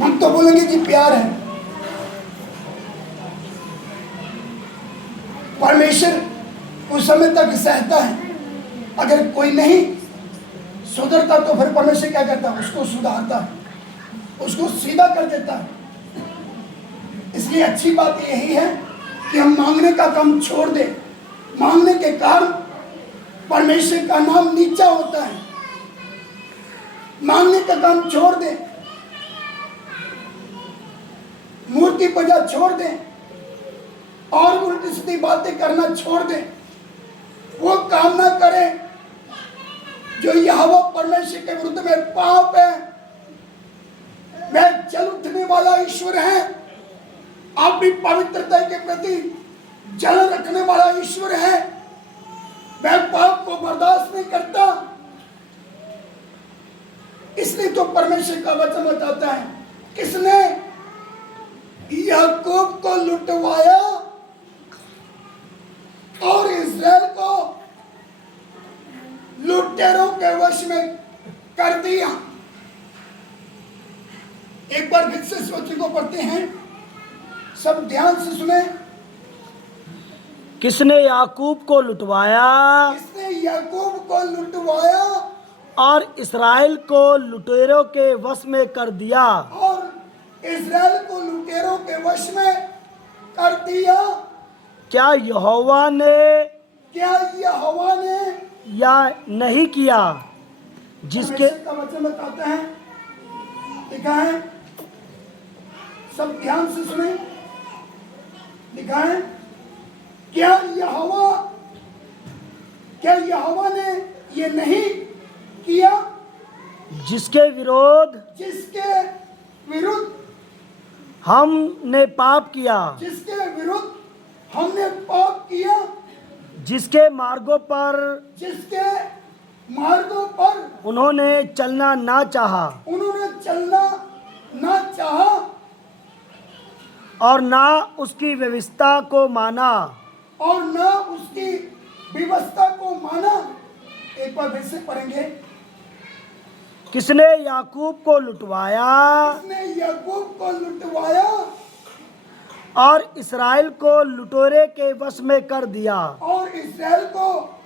हम तो बोलेंगे जी प्यार है। परमेश्वर उस समय तक सहता है। अगर कोई नहीं सुधरता तो फिर परमेश्वर क्या करता है? उसको सुधारता है, उसको सीधा कर देता है। इसलिए अच्छी बात यही है कि हम मांगने का काम छोड़ दें। मांगने के कारण परमेश्वर का नाम नीचा होता है। मांगने का काम छोड़ दें, मूर्ति पूजा छोड़ दें और उल्टी सीधी बातें करना छोड़ दें। वो काम ना करें जो यहोवा परमेश्वर के विरुद्ध में पाप है। वह जल उठने वाला ईश्वर है। अपनी पवित्रता के प्रति जल रखने वाला ईश्वर है। वह पाप को बर्दाश्त नहीं करता। इसलिए तो परमेश्वर का वचन बताता है, किसने याकूब को लुटवाया और इस्राएल को लुटेरों के वश में कर दिया। एक बार फिर से इस वचन को पढ़ते हैं, सब ध्यान से सुने। किसने याकूब को लुटवाया किसने याकूब को लुटवाया और इस्राएल को लुटेरों के वश में कर दिया। और इस्राएल को लुटेरों के वश में कर दिया। क्या यहोवा ने या नहीं किया, जिसके का वचन बताता है, लिखा है, सब ध्यान से सुने। लिखा है, क्या यहोवा ने ये नहीं किया, जिसके विरुद्ध हमने पाप किया, जिसके विरुद्ध हमने पाप किया, जिसके मार्गों पर उन्होंने चलना ना चाहा और ना उसकी व्यवस्था को माना। एक बार फिर से पढ़ेंगे। किसने याकूब को लुटवाया और इस्राएल को लुटेरे के वश में कर दिया। और इस्राएल को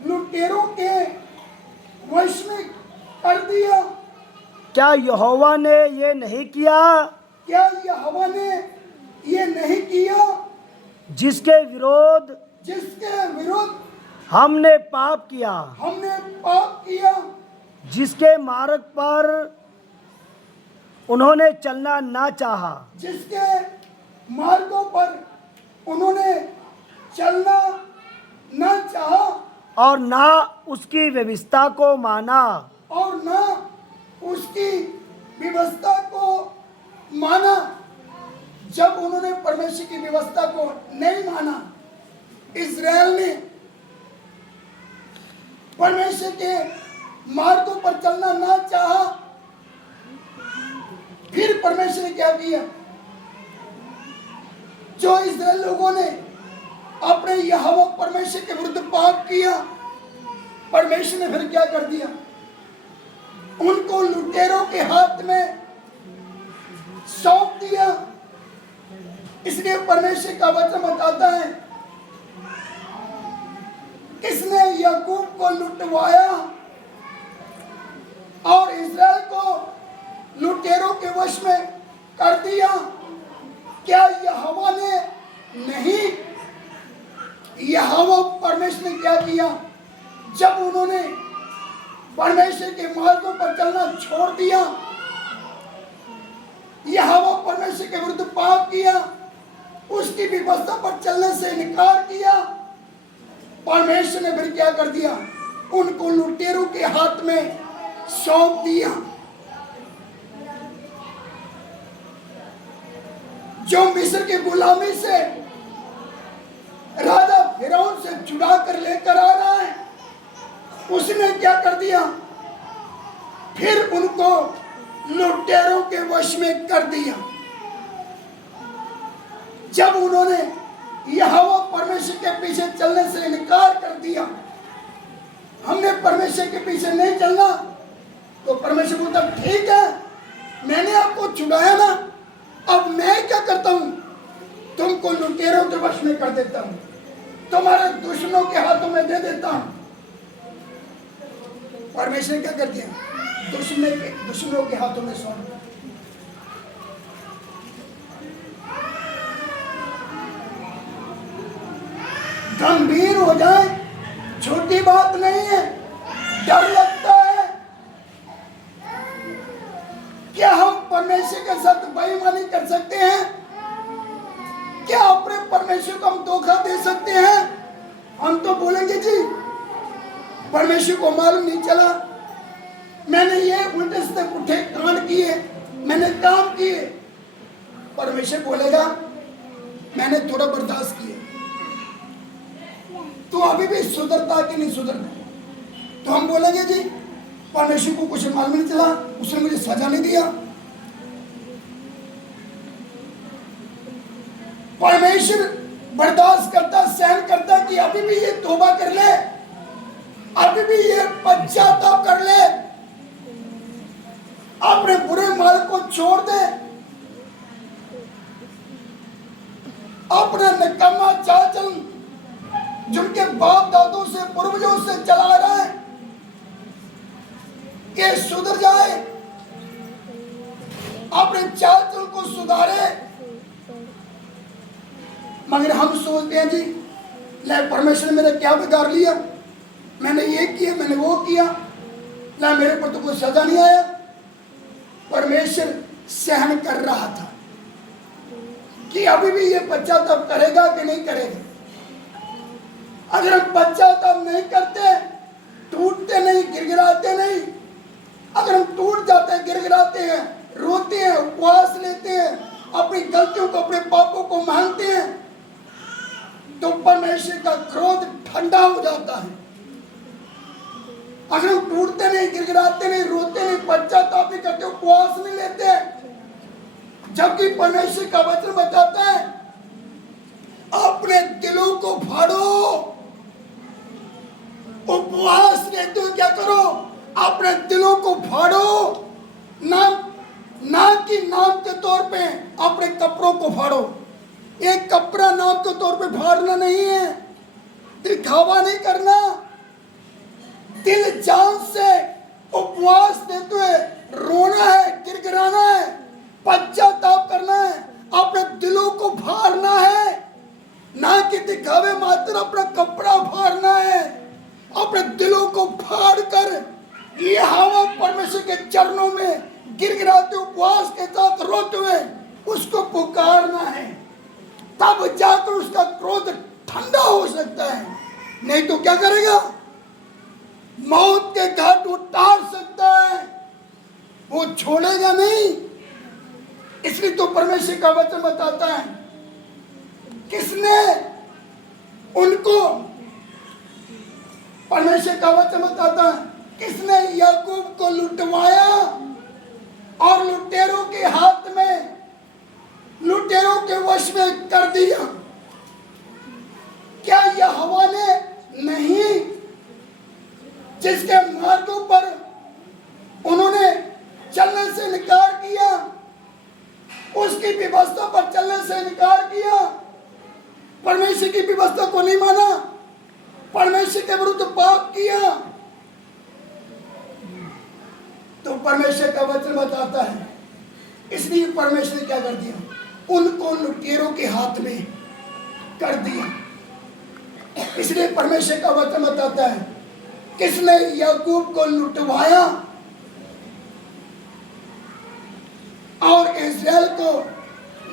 लुटेरों के वश में कर दिया। क्या यहोवा ने ये नहीं किया, जिसके विरोध हमने पाप किया, जिसके मार्ग पर उन्होंने चलना ना चाहा, जिसके मार्गों पर उन्होंने चलना न चाहा और ना उसकी व्यवस्था को माना। जब उन्होंने परमेश्वर की व्यवस्था को नहीं माना, इस्राएल ने परमेश्वर के मार्गों पर चलना ना चाहा, फिर परमेश्वर ने क्या किया? जो इस्राएल लोगों ने अपने यहोवा परमेश्वर के विरुद्ध पाप किया, परमेश्वर ने फिर क्या कर दिया? उनको लुटेरों के हाथ में सौंप दिया। इसलिए परमेश्वर का वचन बताता है, किसने याकूब को लुटवाया और इस्राएल को लुटेरों के वश में कर दिया। क्या यहोवा ने नहीं? यहोवा परमेश्वर ने क्या किया? जब उन्होंने परमेश्वर के मार्गों पर चलना छोड़ दिया, यहोवा परमेश्वर के विरुद्ध पाप किया, उसकी व्यवस्था पर चलने से इनकार किया, परमेश्वर ने फिर क्या कर दिया? उनको लुटेरों के हाथ में सौंप दिया। जो मिस्र की गुलामी से राजा फिरौन से छुड़ा कर लेकर आ रहा है, उसने क्या कर दिया? फिर उनको लुटेरों के वश में कर दिया। जब उन्होंने यहोवा परमेश्वर के पीछे चलने से इनकार कर दिया, हमने परमेश्वर के पीछे नहीं चलना, तो परमेश्वर बोलता ठीक है, मैंने आपको छुड़ाया ना, अब मैं क्या करता हूं, तुमको लुटेरों के वश में कर देता हूं, तुम्हारे दुश्मनों के हाथों में दे देता हूं। परमेश्वर क्या कर दिया, दुश्मनों के हाथों में सौंप दिया। गंभीर हो जाए, छोटी बात नहीं है। डर लगता है, क्या हम परमेश्वर के साथ बेईमानी कर सकते हैं? क्या अपने परमेश्वर को हम धोखा दे सकते हैं? हम तो बोलेंगे जी परमेश्वर को मालूम नहीं चला, मैंने ये उल्टे से उठे कांड किए, मैंने काम किए। परमेश्वर बोलेगा मैंने थोड़ा बर्दाश्त किया, तो अभी भी सुधरता कि नहीं सुधरता? तो हम बोलेंगे जी परमेश्वर को कुछ मालूम नहीं चला, उसने मुझे सजा नहीं दिया। परमेश्वर बर्दाश्त करता, सहन करता कि अभी भी ये तौबा कर ले, अभी भी ये पश्चाताप कर ले, अपने बुरे मार्ग को छोड़ दे, अपना निकम्मा चाल चलन जिनके बाप दादों से पूर्वजों से चला रहा है कि सुधर जाए, अपने चाल चलन को सुधारे। मगर हम सोचते हैं जी ले परमेश्वर ने मेरा क्या बिगाड़ लिया, मैंने ये किया, मैंने वो किया, ला मेरे पर तो कोई सजा नहीं आया। परमेश्वर सहन कर रहा था कि अभी भी ये पश्चाताप करेगा कि नहीं करेगा। अगर हम पश्चाताप नहीं करते, टूटते नहीं, गिड़गिड़ाते नहीं, अगर हम टूट जाते हैं, गिड़गिड़ाते हैं, रोते हैं, उपवास लेते हैं, अपनी गलतियों को, अपने पापों को मानते हैं, तो परमेश्वर का क्रोध ठंडा हो जाता है। अगर हम टूटते नहीं, गिड़गिड़ाते नहीं, रोते नहीं, पश्चाताप नहीं करते, उपवास नहीं लेते, जबकि परमेश्वर का वचन बताता है अपने दिलों को फाड़ो, उपवास लेते हो क्या करो, अपने दिलों को फाड़ो, ना कि नाम के तौर पे अपने कपड़ों को फाड़ो। एक कपड़ा नाम के तौर पे फाड़ना नहीं है, दिखावा नहीं करना, दिल जान से उपवास देते हुए रोना है, गिड़गिड़ाना है, पश्चाताप करना है, अपने दिलों को फाड़ना है, ना कि दिखावे मात्र अपना कपड़ा फाड़ना है। अपने दिलों को फाड़ कर ये हवा परमेश्वर के चरणों में गिड़गिड़ाते उपवास के साथ रोते हुए उसको पुकारना है, तब जाकर उसका क्रोध ठंडा हो सकता है। नहीं तो क्या करेगा, मौत के घाट उतार सकता है, वो छोड़ेगा नहीं। इसलिए तो परमेश्वर का वचन बताता है किसने उनको, परमेश्वर का वचन बताता है किसने याकूब को लुटवाया और लुटेरों के हाथ में, लुटेरों के वश में कर दिया। क्या यहोवा ने नहीं, जिसके मार्गों पर उन्होंने चलने से इनकार किया, उसकी व्यवस्था पर चलने से इनकार किया, परमेश्वर की व्यवस्था को नहीं माना, परमेश्वर के विरुद्ध पाप किया, तो परमेश्वर का वचन बताता है इसलिए परमेश्वर ने क्या कर दिया, उनको लुटेरों के हाथ में कर दिया। इसलिए परमेश्वर का वचन बताता है किसने याकूब को लुटवाया और इस्राएल को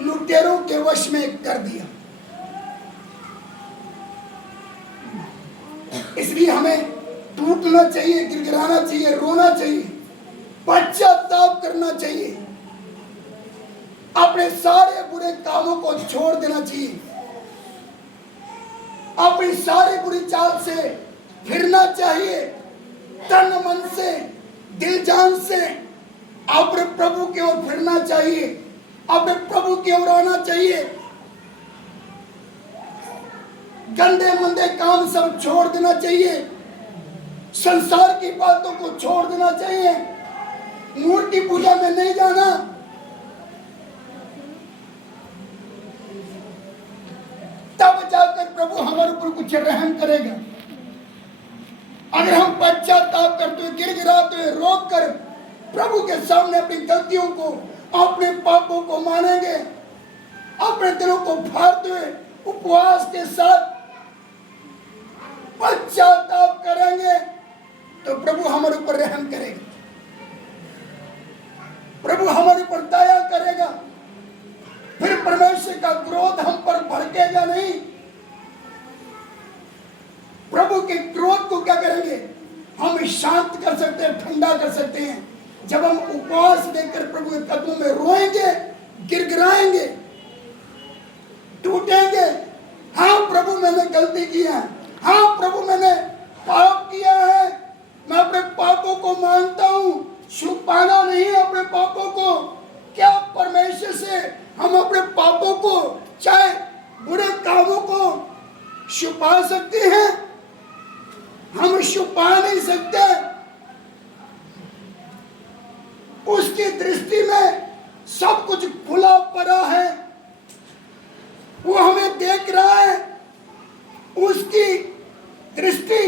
लुटेरों के वश में कर दिया। इसलिए हमें टूटना चाहिए, गिड़गिड़ाना चाहिए, रोना चाहिए, पश्चाताप करना चाहिए, अपने सारे बुरे कामों को छोड़ देना चाहिए, अपनी सारी बुरी चाल से फिरना चाहिए, तन मन से, दिल जान से अपने प्रभु की ओर फिरना चाहिए, अपने प्रभु की ओर आना चाहिए। गंदे मंदे काम सब छोड़ देना चाहिए, संसार की बातों को छोड़ देना चाहिए, मूर्ति मूर्ति पूजा में नहीं जाना। तब जाकर प्रभु हमारे ऊपर कुछ रहम करेगा। अगर हम पश्चाताप करते हुए, गिड़गिड़ाते हुए, रोक कर प्रभु के सामने अपनी गलतियों को, अपने पापों को मानेंगे, अपने दिलों को फाड़ते हुए उपवास के साथ पश्चाताप करेंगे, तो प्रभु हमारे ऊपर रहम करेगा, प्रभु हमारे ऊपर दया करेगा। फिर परमेश्वर का क्रोध हम पर भड़केगा नहीं। प्रभु के क्रोध को क्या करेंगे? हम शांत कर सकते हैं, ठंडा कर सकते हैं, जब हम उपवास देकर प्रभु के कदमों में रोएंगे, गिड़गिड़ाएंगे, टूटेंगे। हाँ प्रभु, मैंने गलती की है। हाँ प्रभु, मैंने पाप किया है। मैं अपने पापों को मानता हूं। छुपाना नहीं अपने पापों को। क्या परमेश्वर से हम अपने पापों को, चाहे बुरे कामों को छुपा सकते हैं? हम छुपा नहीं सकते। उसकी दृष्टि में सब कुछ खुला पड़ा है। वो हमें देख रहा है। उसकी दृष्टि,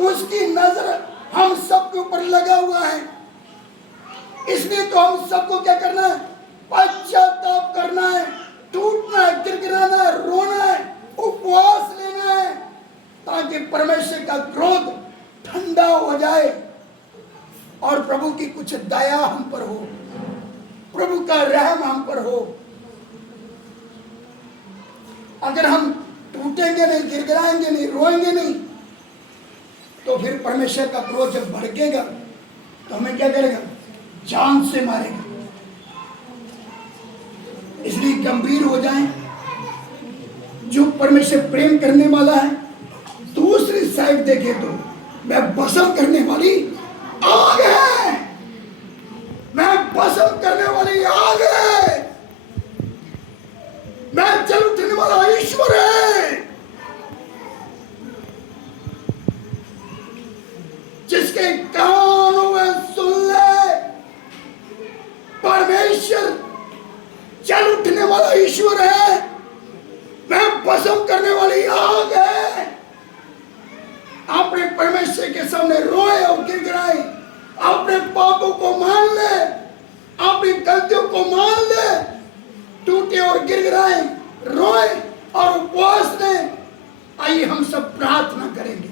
उसकी नजर हम सबके ऊपर लगा हुआ है। इसलिए तो हम सबको क्या करना है? पश्चाताप करना है, टूटना है, गिड़गिड़ाना है, रोना है, उपवास लेना है, ताकि परमेश्वर का क्रोध ठंडा हो जाए और प्रभु की कुछ दया हम पर हो, प्रभु का रहम हम पर हो। अगर हम टूटेंगे नहीं, गिड़गिड़ाएंगे नहीं, रोएंगे नहीं, तो फिर परमेश्वर का क्रोध जब भड़केगा तो हमें क्या करेगा? जान से मारेगा। इसलिए गंभीर हो जाएं। जो परमेश्वर प्रेम करने वाला है, दूसरी साइड देखे तो मैं भस्म करने वाली आग है। मैं भस्म करने वाली आग है। मैं जल उठने वाला ईश्वर है, जिसके कान हुए सुन ले। परमेश्वर जल उठने वाला ईश्वर है। मैं भस्म करने वाली आग है। अपने परमेश्वर के सामने रोए और गिड़गिड़ाए, अपने पापों को मान ले, अपनी गलतियों को मान ले, टूटे और गिड़गिड़ाए, रोए और उपवास लें। आइए हम सब प्रार्थना करेंगे।